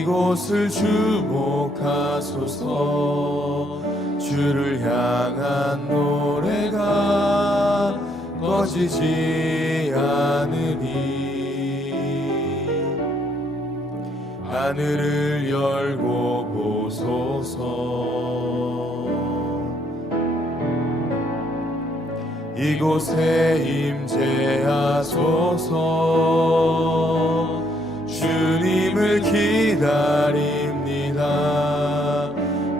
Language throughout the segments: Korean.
이곳을 주목하소서. 주를 향한 노래가 꺼지지 않으니 하늘을 열고 보소서. 이곳에 임재하소서. 주님을 기다립니다.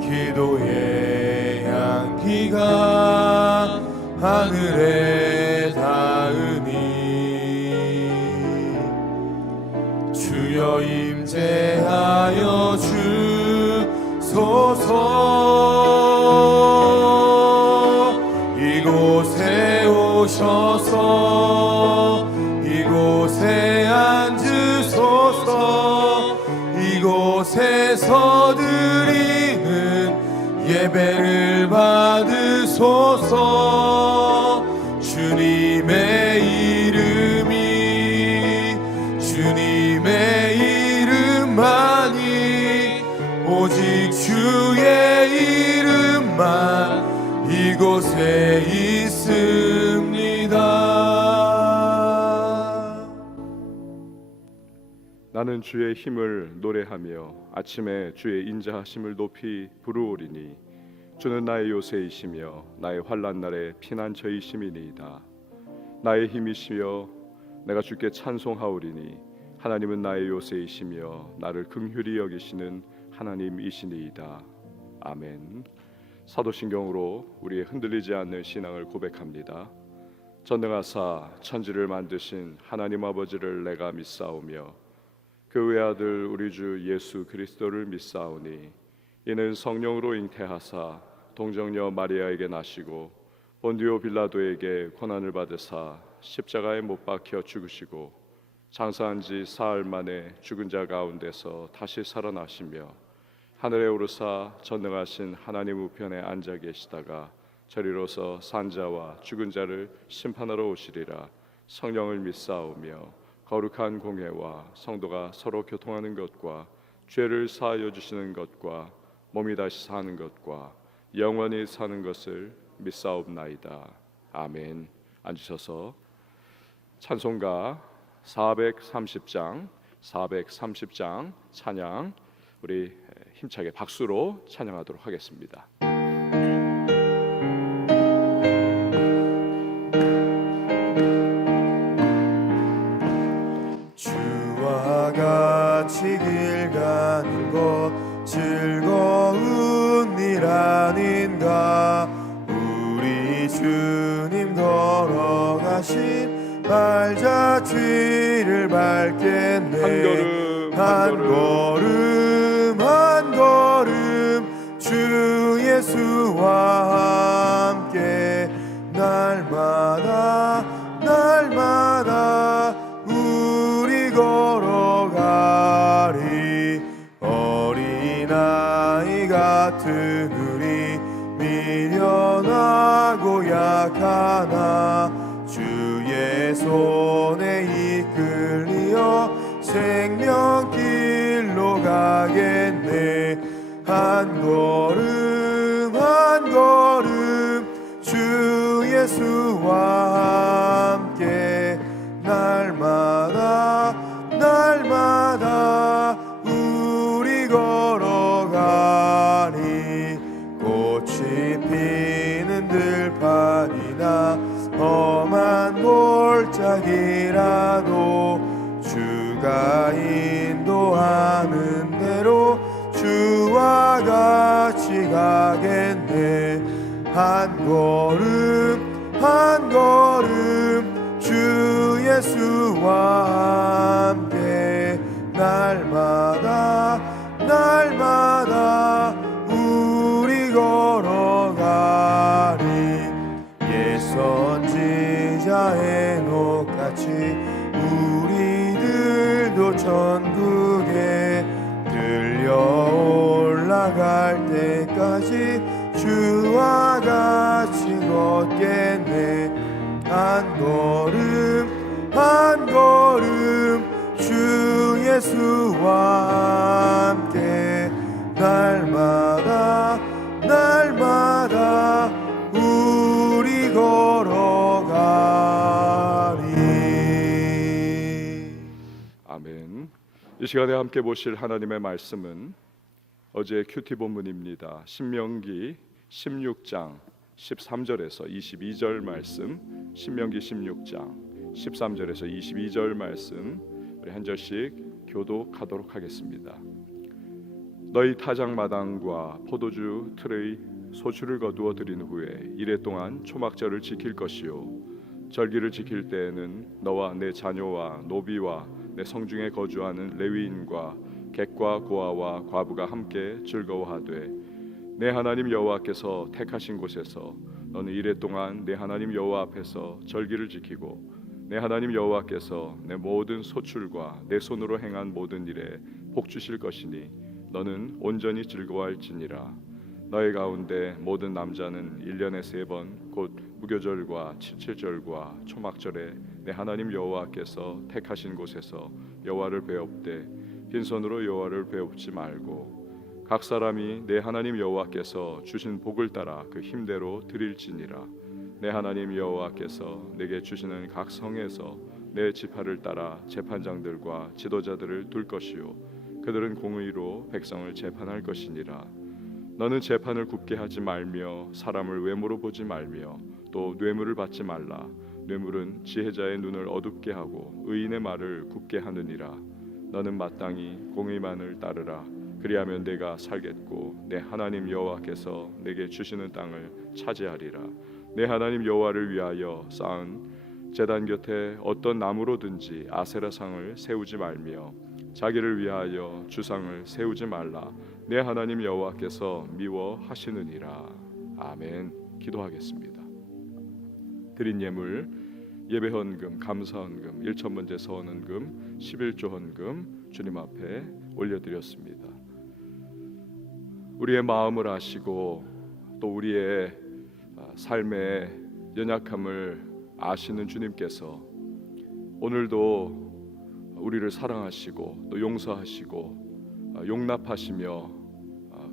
기도의 향기가 하늘에 닿으니 주여 임재하여 주소서. 이곳에 오셔서 이곳에 앉으소서. 이곳에서 드리는 예배를 받으소서. 주님의 이름만이 오직 주의 이름만 이곳에 있습니다. 나는 주의 힘을 노래하며 아침에 주의 인자하심을 높이 부르오리니 주는 나의 요새이시며 나의 환난 날의 피난처이심이니이다. 나의 힘이시며 내가 주께 찬송하오리니 하나님은 나의 요새이시며 나를 긍휼히 여기시는 하나님이시니이다. 아멘. 사도신경으로 우리의 흔들리지 않는 신앙을 고백합니다. 전능하사 천지를 만드신 하나님 아버지를 내가 믿사오며 그 외아들 우리 주 예수 그리스도를 믿사오니 이는 성령으로 잉태하사 동정녀 마리아에게 나시고 본디오 빌라도에게 고난을 받으사 십자가에 못 박혀 죽으시고 장사한 지 사흘 만에 죽은 자 가운데서 다시 살아나시며 하늘에 오르사 전능하신 하나님 우편에 앉아 계시다가 저리로서 산자와 죽은 자를 심판하러 오시리라. 성령을 믿사오며 거룩한 공회와 성도가 서로 교통하는 것과 죄를 사하여 주시는 것과 몸이 다시 사는 것과 영원히 사는 것을 믿사옵나이다. 아멘. 앉으셔서 찬송가 430장 찬양 우리 힘차게 박수로 찬양하도록 하겠습니다. 주와 같이 길 가는 것 즐거운 일 아닌가. 우리 주님 걸어가신 발자취를 밟겠네. 한 걸음 주 예수와 함께 날마다 우리 걸어가리. 어린아이 같은 우리 미련하고 약하나 주의 손에 이끌리어 생명길로 가겠네. 한 걸음 주 예수와 함께 날마다 우리 걸어가니. 꽃이 피는 들판이나 험한 골짜기라도 주가 인도하는 대로 주와 같이 가겠네. 한 걸음 주 예수와 함께 날마다 우리 걸어가리. 옛 선지자 에녹같이 우리들도 천국에 들려 올라갈 때까지 주와 같이 걷겠네. 한 걸음 주 예수와 함께 날마다 날마다 우리 걸어가리. 아멘. 이 시간에 함께 보실 하나님의 말씀은 어제 큐티 본문입니다. 신명기 16장 13절에서 22절 말씀, 신명기 16장 13절에서 22절 말씀 우리 한 절씩 교독하도록 하겠습니다. 너희 타작마당과 포도주 틀의 소출을 거두어 드린 후에 이레 동안 초막절을 지킬 것이요 절기를 지킬 때에는 너와 내 자녀와 노비와 내 성중에 거주하는 레위인과 객과 고아와 과부가 함께 즐거워하되 내 하나님 여호와께서 택하신 곳에서 너는 이레 동안 내 하나님 여호와 앞에서 절기를 지키고 내 하나님 여호와께서 내 모든 소출과 내 손으로 행한 모든 일에 복 주실 것이니 너는 온전히 즐거워할지니라. 너희 가운데 모든 남자는 1년에 3번 곧 무교절과 칠칠절과 초막절에 내 하나님 여호와께서 택하신 곳에서 여호와를 배웁되 빈손으로 여호와를 배웁지 말고 각 사람이 내 하나님 여호와께서 주신 복을 따라 그 힘대로 드릴지니라. 내 하나님 여호와께서 내게 주시는 각 성에서 내 지파를 따라 재판장들과 지도자들을 둘 것이요 그들은 공의로 백성을 재판할 것이니라. 너는 재판을 굽게 하지 말며 사람을 외모로 보지 말며 또 뇌물을 받지 말라. 뇌물은 지혜자의 눈을 어둡게 하고 의인의 말을 굽게 하느니라. 너는 마땅히 공의만을 따르라. 그리하면 내가 살겠고 내 하나님 여호와께서 내게 주시는 땅을 차지하리라. 내 하나님 여호와를 위하여 쌓은 제단 곁에 어떤 나무로든지 아세라상을 세우지 말며 자기를 위하여 주상을 세우지 말라. 내 하나님 여호와께서 미워하시느니라. 아멘. 기도하겠습니다. 드린 예물 예배 헌금, 감사 헌금, 1,000번째 서원 헌금, 11조 헌금 주님 앞에 올려드렸습니다. 우리의 마음을 아시고 또 우리의 삶의 연약함을 아시는 주님께서 오늘도 우리를 사랑하시고 또 용서하시고 용납하시며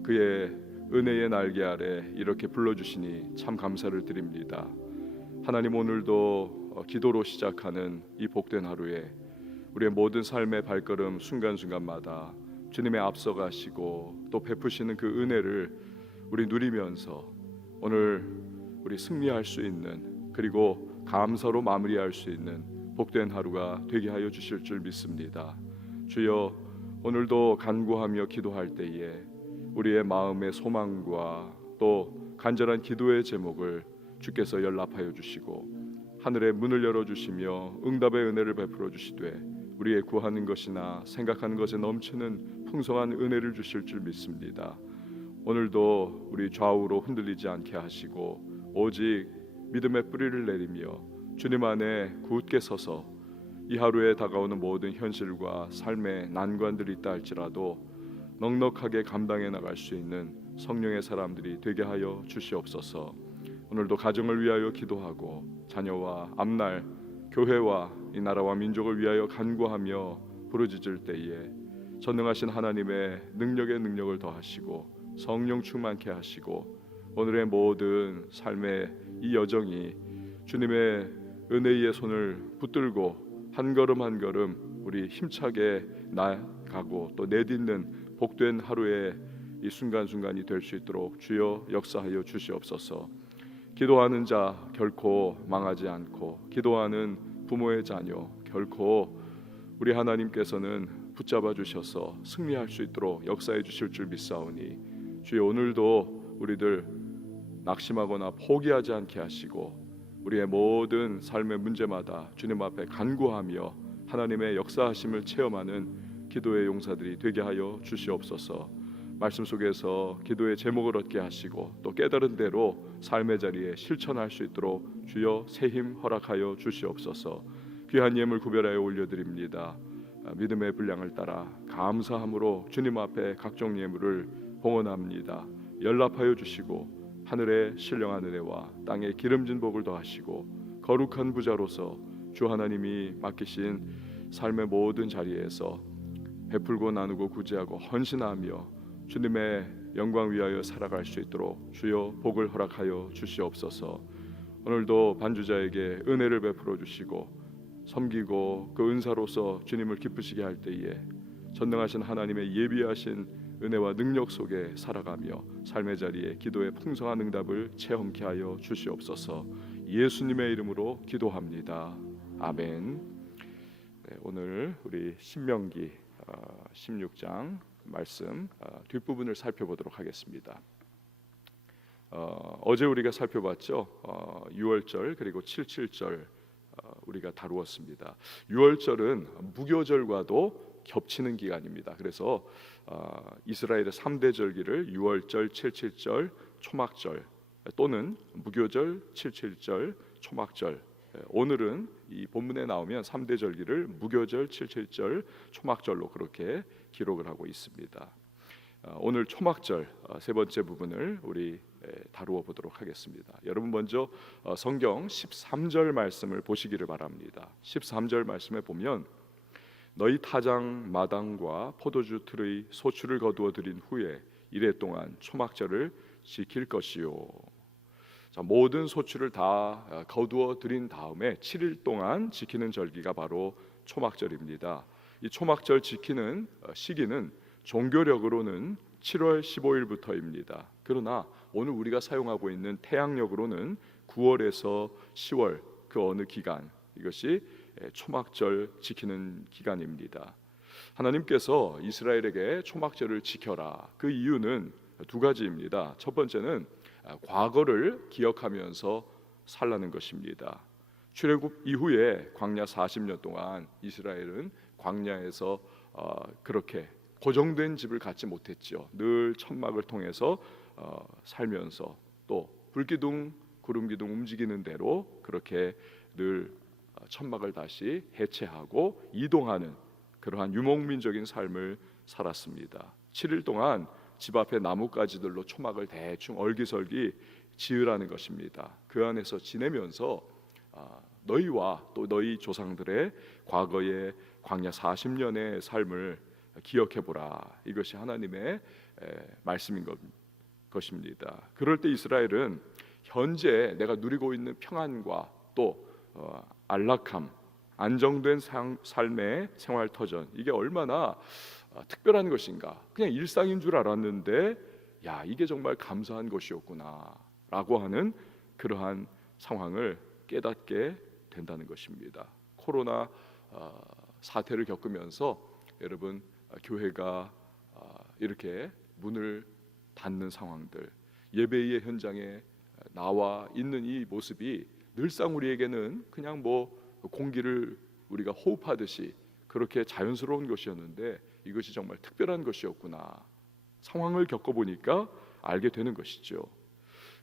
그의 은혜의 날개 아래 이렇게 불러주시니 참 감사를 드립니다. 하나님, 오늘도 기도로 시작하는 이 복된 하루에 우리의 모든 삶의 발걸음 순간순간마다 주님의 앞서가시고 또 베푸시는 그 은혜를 우리 누리면서 오늘 우리 승리할 수 있는, 그리고 감사로 마무리할 수 있는 복된 하루가 되게 하여 주실 줄 믿습니다. 주여, 오늘도 간구하며 기도할 때에 우리의 마음의 소망과 또 간절한 기도의 제목을 주께서 연락하여 주시고 하늘의 문을 열어주시며 응답의 은혜를 베풀어 주시되 우리의 구하는 것이나 생각하는 것에 넘치는 풍성한 은혜를 주실 줄 믿습니다. 오늘도 우리 좌우로 흔들리지 않게 하시고 오직 믿음의 뿌리를 내리며 주님 안에 굳게 서서 이 하루에 다가오는 모든 현실과 삶의 난관들이 있다 할지라도 넉넉하게 감당해 나갈 수 있는 성령의 사람들이 되게 하여 주시옵소서. 오늘도 가정을 위하여 기도하고 자녀와 앞날 교회와 이 나라와 민족을 위하여 간구하며 부르짖을 때에 전능하신 하나님의 능력에 능력을 더하시고 성령 충만케 하시고 오늘의 모든 삶의 이 여정이 주님의 은혜의 손을 붙들고 한 걸음 한 걸음 우리 힘차게 나아가고 또 내딛는 복된 하루의 이 순간순간이 될 수 있도록 주여 역사하여 주시옵소서. 기도하는 자 결코 망하지 않고 기도하는 부모의 자녀 결코 우리 하나님께서는 붙잡아 주셔서 승리할 수 있도록 역사해 주실 줄 믿사오니 주여, 오늘도 우리들 낙심하거나 포기하지 않게 하시고 우리의 모든 삶의 문제마다 주님 앞에 간구하며 하나님의 역사하심을 체험하는 기도의 용사들이 되게 하여 주시옵소서. 말씀 속에서 기도의 제목을 얻게 하시고 또 깨달은 대로 삶의 자리에 실천할 수 있도록 주여 새 힘 허락하여 주시옵소서. 귀한 예물 구별하여 올려드립니다. 믿음의 분량을 따라 감사함으로 주님 앞에 각종 예물을 봉헌합니다. 연락하여 주시고 하늘의 신령한 은혜와 땅의 기름진 복을 더하시고 거룩한 부자로서 주 하나님이 맡기신 삶의 모든 자리에서 베풀고 나누고 구제하고 헌신하며 주님의 영광 위하여 살아갈 수 있도록 주여 복을 허락하여 주시옵소서. 오늘도 반주자에게 은혜를 베풀어 주시고 섬기고 그 은사로서 주님을 기쁘시게 할 때에 전능하신 하나님의 예비하신 은혜와 능력 속에 살아가며 삶의 자리에 기도의 풍성한 응답을 체험케 하여 주시옵소서. 예수님의 이름으로 기도합니다. 아멘. 네, 오늘 우리 신명기 16장 말씀 뒷부분을 살펴보도록 하겠습니다. 어제 우리가 살펴봤죠. 6월절 그리고 77절 우리가 다루었습니다. 6월절은 무교절과도 겹치는 기간입니다. 그래서 이스라엘의 3대 절기를 6월절, 77절, 초막절 또는 무교절, 77절, 초막절, 오늘은 이 본문에 나오면 3대 절기를 무교절, 77절, 초막절로 그렇게 기록을 하고 있습니다. 오늘 초막절 세 번째 부분을 우리 다루어 보도록 하겠습니다. 여러분 먼저 성경 13절 말씀을 보시기를 바랍니다. 13절 말씀에 보면 너희 타장 마당과 포도주 틀의 소출을 거두어 드린 후에 이래 동안 초막절을 지킬 것이요. 자, 모든 소출을 다 거두어 드린 다음에 7일 동안 지키는 절기가 바로 초막절입니다. 이 초막절 지키는 시기는 종교력으로는 7월 15일부터입니다. 그러나 오늘 우리가 사용하고 있는 태양력으로는 9월에서 10월 그 어느 기간, 이것이 초막절 지키는 기간입니다. 하나님께서 이스라엘에게 초막절을 지켜라. 그 이유는 두 가지입니다. 첫 번째는 과거를 기억하면서 살라는 것입니다. 출애굽 이후에 광야 40년 동안 이스라엘은 광야에서 그렇게 고정된 집을 갖지 못했죠. 늘 천막을 통해서 살면서 또 불기둥, 구름기둥 움직이는 대로 그렇게 늘 천막을 다시 해체하고 이동하는 그러한 유목민적인 삶을 살았습니다. 7일 동안 집 앞에 나뭇가지들로 초막을 대충 얼기설기 지으라는 것입니다. 그 안에서 지내면서 너희와 또 너희 조상들의 과거의 광야 40년의 삶을 기억해보라. 이것이 하나님의 말씀인 것입니다. 그럴 때 이스라엘은 현재 내가 누리고 있는 평안과 또 안락함, 안정된 삶의 생활터전, 이게 얼마나 특별한 것인가. 그냥 일상인 줄 알았는데 야, 이게 정말 감사한 것이었구나 라고 하는 그러한 상황을 깨닫게 된다는 것입니다. 코로나 사태를 겪으면서 여러분 교회가 이렇게 문을 닫는 상황들, 예배의 현장에 나와 있는 이 모습이 늘상 우리에게는 그냥 뭐 공기를 우리가 호흡하듯이 그렇게 자연스러운 것이었는데 이것이 정말 특별한 것이었구나. 상황을 겪어보니까 알게 되는 것이죠.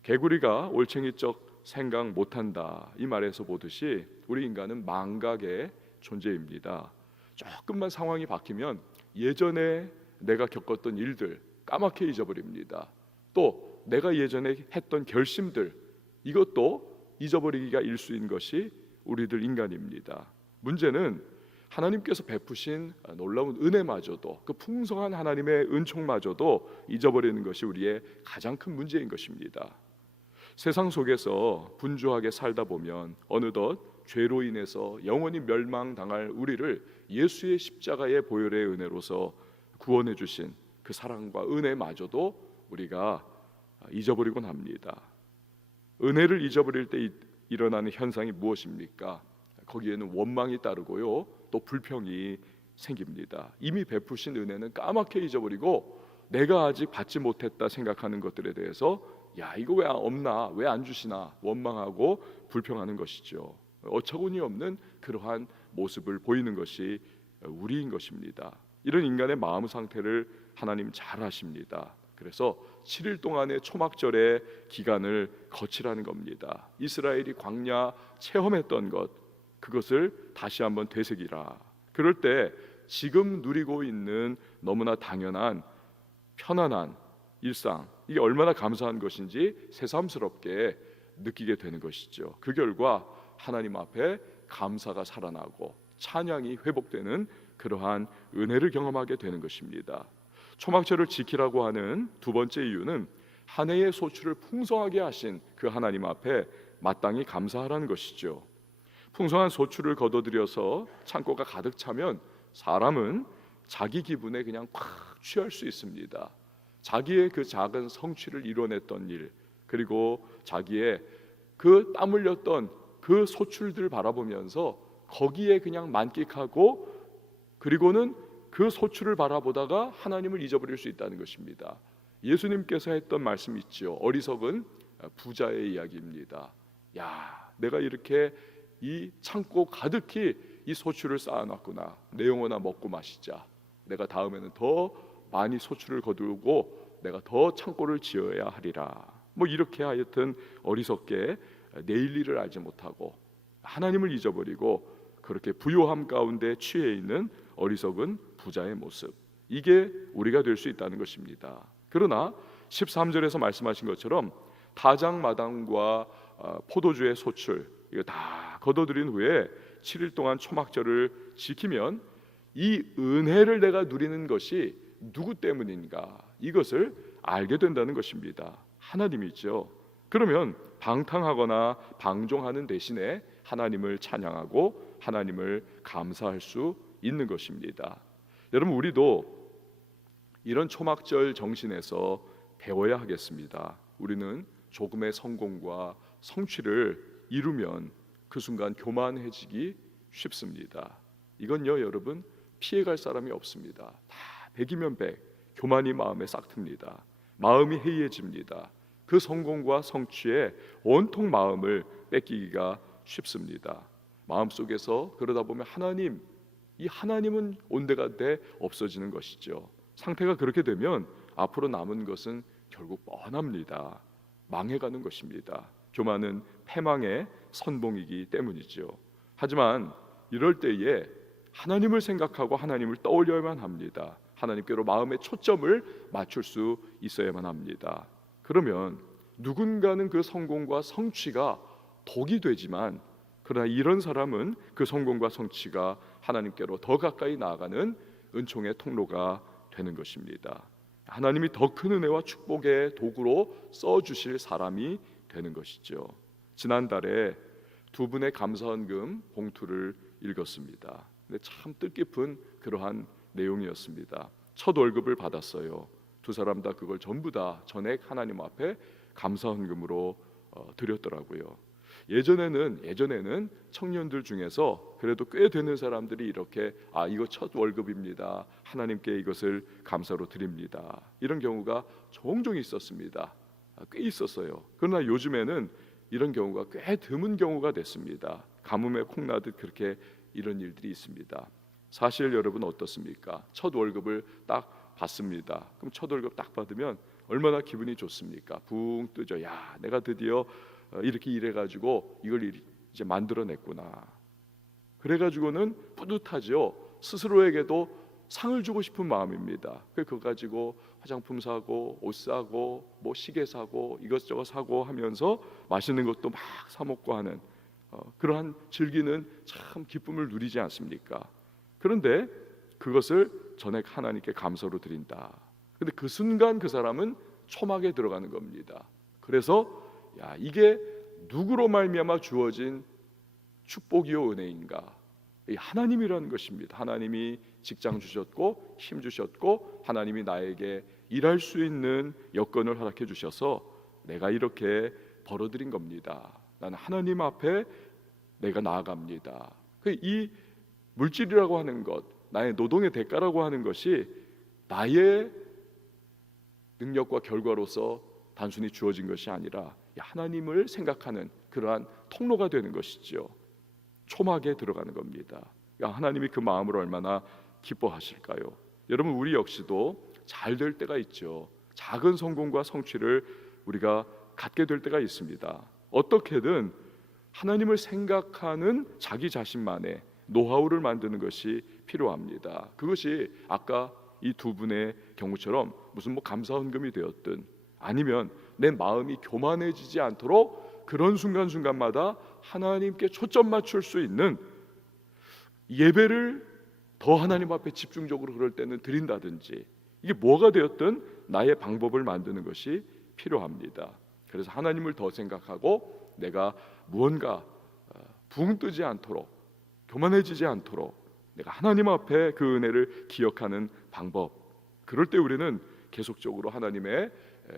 개구리가 올챙이적 생각 못한다, 이 말에서 보듯이 우리 인간은 망각의 존재입니다. 조금만 상황이 바뀌면 예전에 내가 겪었던 일들 까맣게 잊어버립니다. 또 내가 예전에 했던 결심들, 이것도 잊어버리기가 일수인 것이 우리들 인간입니다. 문제는 하나님께서 베푸신 놀라운 은혜마저도, 그 풍성한 하나님의 은총마저도 잊어버리는 것이 우리의 가장 큰 문제인 것입니다. 세상 속에서 분주하게 살다 보면 어느덧 죄로 인해서 영원히 멸망당할 우리를 예수의 십자가의 보혈의 은혜로서 구원해 주신 그 사랑과 은혜마저도 우리가 잊어버리곤 합니다. 은혜를 잊어버릴 때 일어나는 현상이 무엇입니까? 거기에는 원망이 따르고요, 또 불평이 생깁니다. 이미 베푸신 은혜는 까맣게 잊어버리고 내가 아직 받지 못했다 생각하는 것들에 대해서 야, 이거 왜 없나, 왜 안 주시나 원망하고 불평하는 것이죠. 어처구니 없는 그러한 모습을 보이는 것이 우리인 것입니다. 이런 인간의 마음 상태를 하나님 잘 아십니다. 그래서 7일 동안의 초막절의 기간을 거치라는 겁니다. 이스라엘이 광야 체험했던 것, 그것을 다시 한번 되새기라. 그럴 때 지금 누리고 있는 너무나 당연한 편안한 일상, 이게 얼마나 감사한 것인지 새삼스럽게 느끼게 되는 것이죠. 그 결과 하나님 앞에 감사가 살아나고 찬양이 회복되는 그러한 은혜를 경험하게 되는 것입니다. 초막절을 지키라고 하는 두 번째 이유는 한 해의 소출을 풍성하게 하신 그 하나님 앞에 마땅히 감사하라는 것이죠. 풍성한 소출을 거둬들여서 창고가 가득 차면 사람은 자기 기분에 그냥 꽉 취할 수 있습니다. 자기의 그 작은 성취를 이뤄냈던 일, 그리고 자기의 그 땀 흘렸던 그 소출들을 바라보면서 거기에 그냥 만끽하고, 그리고는 그 소출을 바라보다가 하나님을 잊어버릴 수 있다는 것입니다. 예수님께서 했던 말씀 있죠. 어리석은 부자의 이야기입니다. 야, 내가 이렇게 이 창고 가득히 이 소출을 쌓아놨구나. 내 영혼아 먹고 마시자. 내가 다음에는 더 많이 소출을 거두고 내가 더 창고를 지어야 하리라. 뭐 이렇게 하여튼 어리석게 내일 일을 알지 못하고 하나님을 잊어버리고 그렇게 부요함 가운데 취해 있는 어리석은 부자의 모습, 이게 우리가 될 수 있다는 것입니다. 그러나 13절에서 말씀하신 것처럼 타작마당과 포도주의 소출 이거 다 거둬들인 후에 7일 동안 초막절을 지키면 이 은혜를 내가 누리는 것이 누구 때문인가, 이것을 알게 된다는 것입니다. 하나님이죠. 그러면 방탕하거나 방종하는 대신에 하나님을 찬양하고 하나님을 감사할 수 있는 것입니다. 여러분, 우리도 이런 초막절 정신에서 배워야 하겠습니다. 우리는 조금의 성공과 성취를 이루면 그 순간 교만해지기 쉽습니다. 이건요, 여러분, 피해갈 사람이 없습니다. 다 100이면 100, 교만이 마음에 싹 틉니다. 마음이 해이해집니다. 그 성공과 성취에 온통 마음을 뺏기기가 쉽습니다. 마음속에서 그러다 보면 하나님, 이 하나님은 온데간데 없어지는 것이죠. 상태가 그렇게 되면 앞으로 남은 것은 결국 뻔합니다. 망해가는 것입니다. 교만은 패망의 선봉이기 때문이죠. 하지만 이럴 때에 하나님을 생각하고 하나님을 떠올려야만 합니다. 하나님께로 마음의 초점을 맞출 수 있어야만 합니다. 그러면 누군가는 그 성공과 성취가 독이 되지만, 그러나 이런 사람은 그 성공과 성취가 하나님께로 더 가까이 나아가는 은총의 통로가 되는 것입니다. 하나님이 더 큰 은혜와 축복의 도구로 써주실 사람이 되는 것이죠. 지난달에 두 분의 감사헌금 봉투를 읽었습니다. 근데 참 뜻깊은 그러한 내용이었습니다. 첫 월급을 받았어요. 두 사람 다 그걸 전부 다 전액 하나님 앞에 감사헌금으로 드렸더라고요. 예전에는 청년들 중에서 그래도 꽤 되는 사람들이 이렇게 이거 첫 월급입니다, 하나님께 이것을 감사로 드립니다, 이런 경우가 종종 있었습니다. 꽤 있었어요. 그러나 요즘에는 이런 경우가 꽤 드문 경우가 됐습니다. 가뭄에 콩나듯 그렇게 이런 일들이 있습니다. 사실 여러분 어떻습니까? 첫 월급을 딱 받습니다. 그럼 첫 월급 딱 받으면 얼마나 기분이 좋습니까? 붕 뜨죠. 야, 내가 드디어 이렇게 일해가지고 이걸 이제 만들어냈구나. 그래가지고는 뿌듯하죠. 스스로에게도 상을 주고 싶은 마음입니다. 그거 가지고 화장품 사고 옷 사고 뭐 시계 사고 이것저것 사고 하면서 맛있는 것도 막 사 먹고 하는 그러한 즐기는 참 기쁨을 누리지 않습니까? 그런데 그것을 전액 하나님께 감사로 드린다. 근데 그 순간 그 사람은 초막에 들어가는 겁니다. 그래서 이게 누구로 말미암아 주어진 축복이요 은혜인가? 이 하나님이라는 것입니다. 하나님이 직장 주셨고 힘 주셨고 하나님이 나에게 일할 수 있는 여건을 허락해 주셔서 내가 이렇게 벌어들인 겁니다. 나는 하나님 앞에 내가 나아갑니다. 이 물질이라고 하는 것, 나의 노동의 대가라고 하는 것이 나의 능력과 결과로서 단순히 주어진 것이 아니라 하나님을 생각하는 그러한 통로가 되는 것이죠. 초막에 들어가는 겁니다. 하나님이 그 마음을 얼마나 기뻐하실까요? 여러분, 우리 역시도 잘 될 때가 있죠. 작은 성공과 성취를 우리가 갖게 될 때가 있습니다. 어떻게든 하나님을 생각하는 자기 자신만의 노하우를 만드는 것이 필요합니다. 그것이 아까 이 두 분의 경우처럼 무슨 감사헌금이 되었든 아니면 내 마음이 교만해지지 않도록 그런 순간순간마다 하나님께 초점 맞출 수 있는 예배를 더 하나님 앞에 집중적으로 그럴 때는 드린다든지, 이게 뭐가 되었든 나의 방법을 만드는 것이 필요합니다. 그래서 하나님을 더 생각하고 내가 무언가 붕 뜨지 않도록, 교만해지지 않도록 내가 하나님 앞에 그 은혜를 기억하는 방법, 그럴 때 우리는 계속적으로 하나님의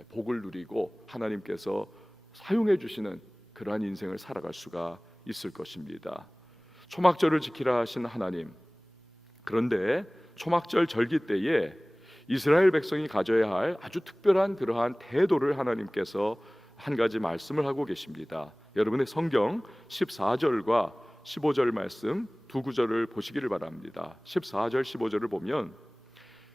복을 누리고 하나님께서 사용해 주시는 그러한 인생을 살아갈 수가 있을 것입니다. 초막절을 지키라 하신 하나님, 그런데 초막절 절기 때에 이스라엘 백성이 가져야 할 아주 특별한 그러한 태도를 하나님께서 한 가지 말씀을 하고 계십니다. 여러분의 성경 14절과 15절 말씀 두 구절을 보시기를 바랍니다. 14절 15절을 보면,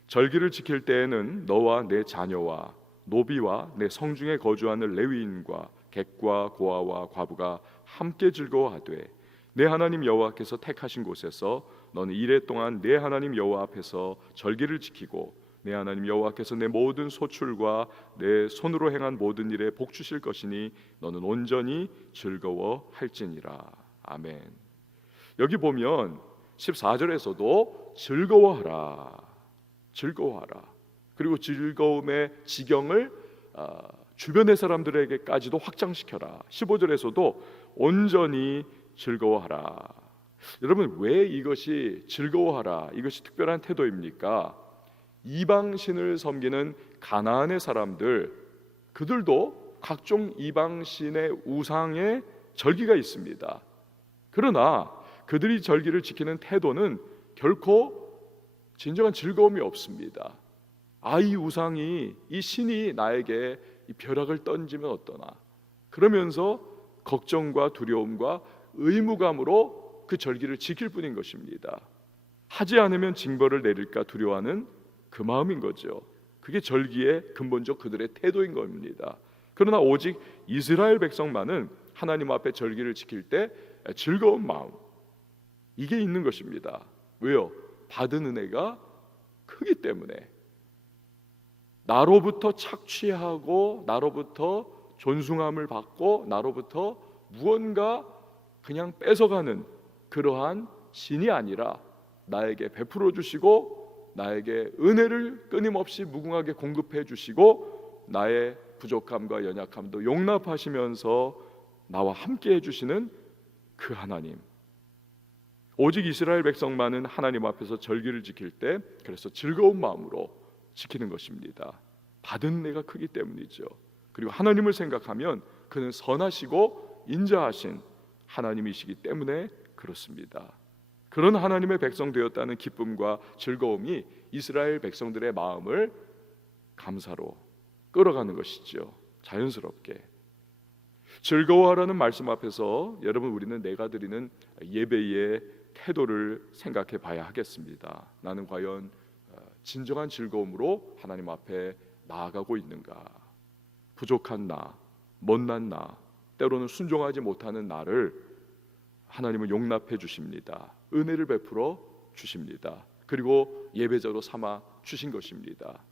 절기를 지킬 때에는 너와 내 자녀와 노비와 내 성중에 거주하는 레위인과 객과 고아와 과부가 함께 즐거워하되, 내 하나님 여호와께서 택하신 곳에서 너는 이레 동안 내 하나님 여호와 앞에서 절기를 지키고 내 하나님 여호와께서 내 모든 소출과 내 손으로 행한 모든 일에 복 주실 것이니 너는 온전히 즐거워할지니라. 아멘. 여기 보면 14절에서도 즐거워하라, 즐거워하라, 그리고 즐거움의 지경을 주변의 사람들에게까지도 확장시켜라. 15절에서도 온전히 즐거워하라. 여러분, 왜 이것이 즐거워하라, 이것이 특별한 태도입니까? 이방신을 섬기는 가나안의 사람들, 그들도 각종 이방신의 우상의 절기가 있습니다. 그러나 그들이 절기를 지키는 태도는 결코 진정한 즐거움이 없습니다. 이 우상이, 이 신이 나에게 이 벼락을 던지면 어떠나, 그러면서 걱정과 두려움과 의무감으로 그 절기를 지킬 뿐인 것입니다. 하지 않으면 징벌을 내릴까 두려워하는 그 마음인 거죠. 그게 절기의 근본적 그들의 태도인 겁니다. 그러나 오직 이스라엘 백성만은 하나님 앞에 절기를 지킬 때 즐거운 마음, 이게 있는 것입니다. 왜요? 받은 은혜가 크기 때문에. 나로부터 착취하고 나로부터 존숭함을 받고 나로부터 무언가 그냥 뺏어가는 그러한 신이 아니라 나에게 베풀어 주시고 나에게 은혜를 끊임없이 무궁하게 공급해 주시고 나의 부족함과 연약함도 용납하시면서 나와 함께 해주시는 그 하나님, 오직 이스라엘 백성만은 하나님 앞에서 절기를 지킬 때 그래서 즐거운 마음으로 지키는 것입니다. 받은 은혜가 크기 때문이죠. 그리고 하나님을 생각하면 그는 선하시고 인자하신 하나님이시기 때문에 그렇습니다. 그런 하나님의 백성 되었다는 기쁨과 즐거움이 이스라엘 백성들의 마음을 감사로 끌어가는 것이죠. 자연스럽게. 즐거워하라는 말씀 앞에서 여러분, 우리는 내가 드리는 예배의 태도를 생각해 봐야 하겠습니다. 나는 과연 진정한 즐거움으로 하나님 앞에 나아가고 있는가? 부족한 나, 못난 나, 때로는 순종하지 못하는 나를 하나님은 용납해 주십니다. 은혜를 베풀어 주십니다. 그리고 예배자로 삼아 주신 것입니다.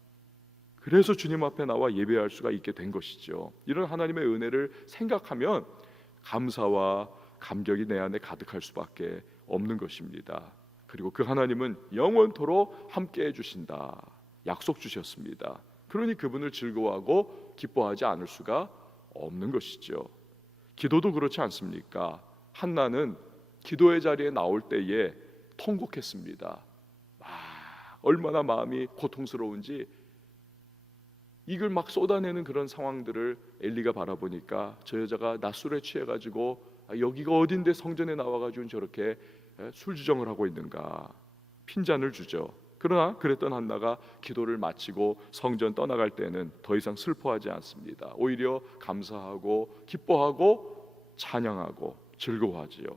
그래서 주님 앞에 나와 예배할 수가 있게 된 것이죠. 이런 하나님의 은혜를 생각하면 감사와 감격이 내 안에 가득할 수밖에 없는 것입니다. 그리고 그 하나님은 영원토록 함께 해주신다 약속 주셨습니다. 그러니 그분을 즐거워하고 기뻐하지 않을 수가 없는 것이죠. 기도도 그렇지 않습니까? 한나는 기도의 자리에 나올 때에 통곡했습니다. 얼마나 마음이 고통스러운지, 이걸 막 쏟아내는 그런 상황들을 엘리가 바라보니까 저 여자가 낮술에 취해가지고 여기가 어딘데 성전에 나와가지고 저렇게 술주정을 하고 있는가, 핀잔을 주죠. 그러나 그랬던 한나가 기도를 마치고 성전 떠나갈 때는 더 이상 슬퍼하지 않습니다. 오히려 감사하고 기뻐하고 찬양하고 즐거워하지요.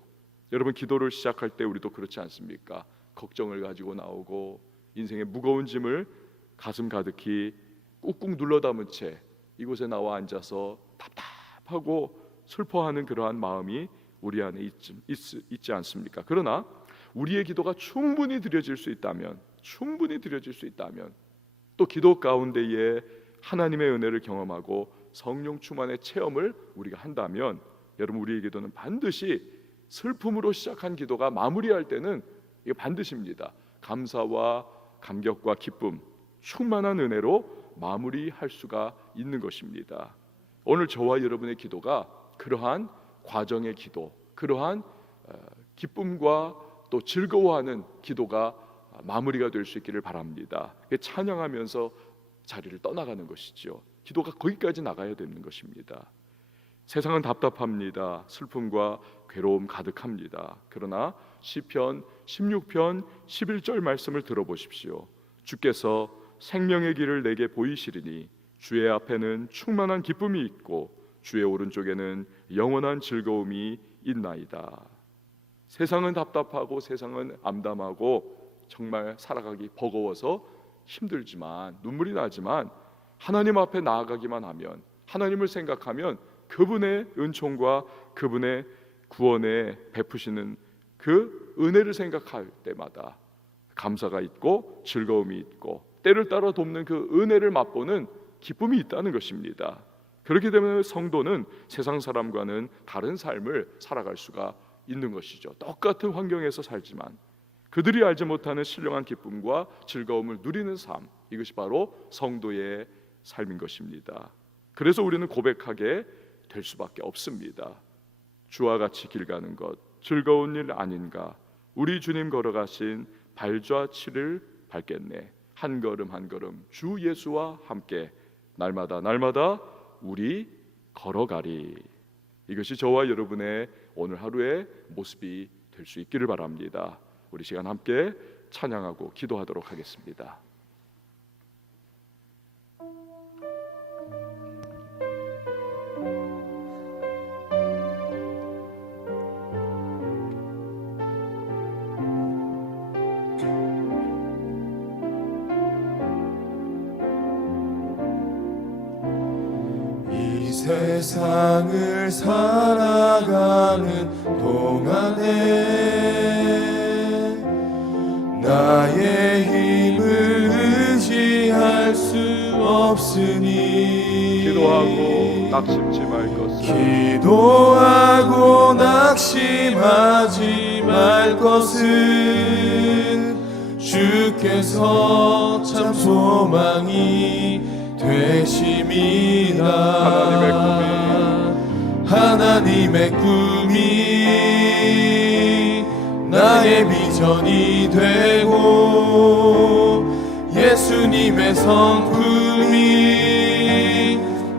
여러분, 기도를 시작할 때 우리도 그렇지 않습니까? 걱정을 가지고 나오고 인생의 무거운 짐을 가슴 가득히 꾹꾹 눌러 담은 채 이곳에 나와 앉아서 답답하고 슬퍼하는 그러한 마음이 우리 안에 있지 않습니까? 그러나 우리의 기도가 충분히 드려질 수 있다면, 또 기도 가운데에 하나님의 은혜를 경험하고 성령 충만의 체험을 우리가 한다면, 여러분, 우리의 기도는 반드시 슬픔으로 시작한 기도가 마무리할 때는 이게 반드시입니다. 감사와 감격과 기쁨, 충만한 은혜로 마무리할 수가 있는 것입니다. 오늘 저와 여러분의 기도가 그러한 과정의 기도, 그러한 기쁨과 또 즐거워하는 기도가 마무리가 될 수 있기를 바랍니다. 찬양하면서 자리를 떠나가는 것이죠. 기도가 거기까지 나가야 되는 것입니다. 세상은 답답합니다. 슬픔과 괴로움 가득합니다. 그러나 시편 16편 11절 말씀을 들어보십시오. 주께서 생명의 길을 내게 보이시리니 주의 앞에는 충만한 기쁨이 있고 주의 오른쪽에는 영원한 즐거움이 있나이다. 세상은 답답하고 세상은 암담하고 정말 살아가기 버거워서 힘들지만 눈물이 나지만 하나님 앞에 나아가기만 하면, 하나님을 생각하면 그분의 은총과 그분의 구원에 베푸시는 그 은혜를 생각할 때마다 감사가 있고 즐거움이 있고 때를 따라 돕는 그 은혜를 맛보는 기쁨이 있다는 것입니다. 그렇기 때문에 성도는 세상 사람과는 다른 삶을 살아갈 수가 있는 것이죠. 똑같은 환경에서 살지만 그들이 알지 못하는 신령한 기쁨과 즐거움을 누리는 삶, 이것이 바로 성도의 삶인 것입니다. 그래서 우리는 고백하게 될 수밖에 없습니다. 주와 같이 길 가는 것 즐거운 일 아닌가. 우리 주님 걸어가신 발자취를 밟겠네. 한 걸음 한 걸음 주 예수와 함께 날마다 날마다 우리 걸어가리. 이것이 저와 여러분의 오늘 하루의 모습이 될 수 있기를 바랍니다. 우리 시간 함께 찬양하고 기도하도록 하겠습니다. 이 세상을 살아가는 동안에 나의 힘을 의지할 수 없으니 기도하고 낙심치 말 것을 기도하고 낙심하지 말 것은 주께서 참 소망이 되심이다. 하나님의 꿈이 나의 비전이 되고 예수님의 성품이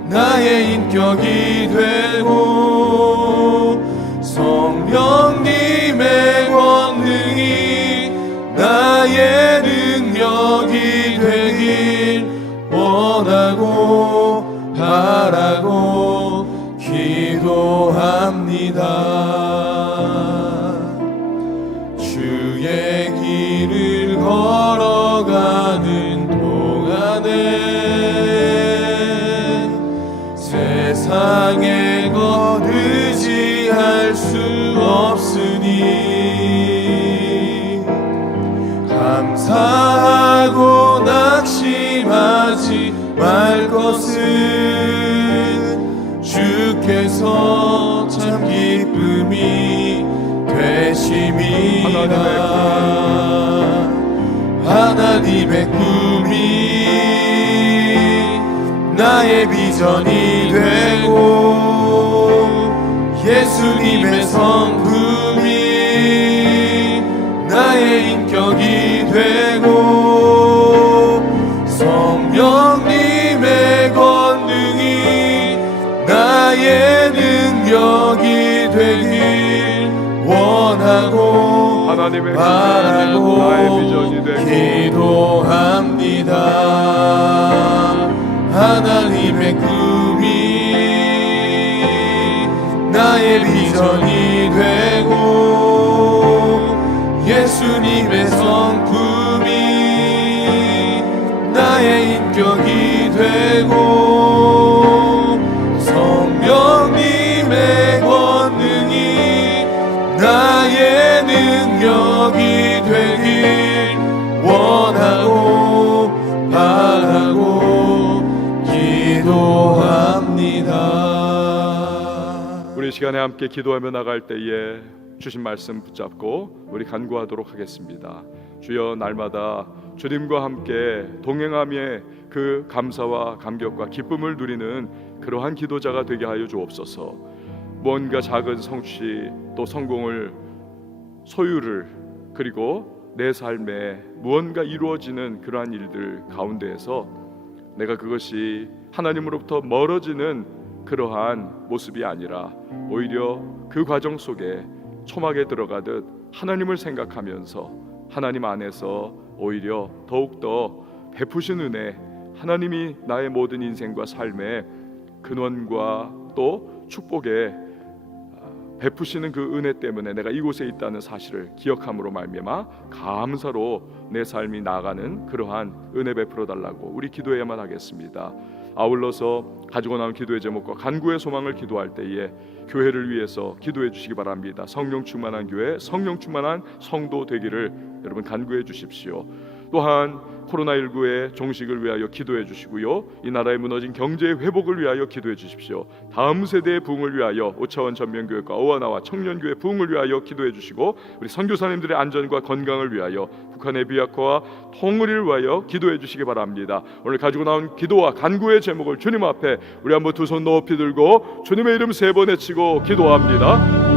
나의 인격이 되고 성령님의 권능이 나의 능력이 되길 원하고 바라고 기도합니다. 주의 길을 걸어가는 동안에 세상의 것 의지할 수 없으니 감사하고 낙심하지 말 것은 주께서 참 기쁨이 되심이라. 하나님의 꿈이 나의 비전이 되고 예수님의 성품이 나의 인격이 되고 성령님의 권능이 나의 능력이 되길 원하고 하나님의 바라고 나의 비전이 되고 기도합니다. 하나님의 꿈이 나의 비전이 되고 예수님의 성품이 나의 인격이 되고 성령님의 권능이 나의 능력이 되길 원하고 바라고 기도합니다. 우리 시간에 함께 기도하며 나갈 때에 주신 말씀 붙잡고 우리 간구하도록 하겠습니다. 주여 날마다 주님과 함께 동행함에 그 감사와 감격과 기쁨을 누리는 그러한 기도자가 되게 하여 주옵소서. 뭔가 작은 성취 또 성공을 소유를 그리고 내 삶에 무언가 이루어지는 그러한 일들 가운데에서 내가 그것이 하나님으로부터 멀어지는 그러한 모습이 아니라 오히려 그 과정 속에 초막에 들어가듯 하나님을 생각하면서 하나님 안에서 오히려 더욱더 베푸신 은혜, 하나님이 나의 모든 인생과 삶의 근원과 또 축복에 베푸시는 그 은혜 때문에 내가 이곳에 있다는 사실을 기억함으로 말미암아 감사로 내 삶이 나아가는 그러한 은혜 베풀어 달라고 우리 기도해야만 하겠습니다. 아울러서 가지고 나온 기도의 제목과 간구의 소망을 기도할 때에 교회를 위해서 기도해 주시기 바랍니다. 성령 충만한 교회, 성령 충만한 성도 되기를 여러분 간구해 주십시오. 또한 코로나19의 종식을 위하여 기도해 주시고요, 이 나라의 무너진 경제의 회복을 위하여 기도해 주십시오. 다음 세대의 부흥을 위하여 오차원 전면교회과 오하나와 청년교회 부흥을 위하여 기도해 주시고, 우리 선교사님들의 안전과 건강을 위하여 북한의 비약화와 통일을 위하여 기도해 주시기 바랍니다. 오늘 가지고 나온 기도와 간구의 제목을 주님 앞에 우리 한번 두 손 높이 들고 주님의 이름 3번 외치고 기도합니다.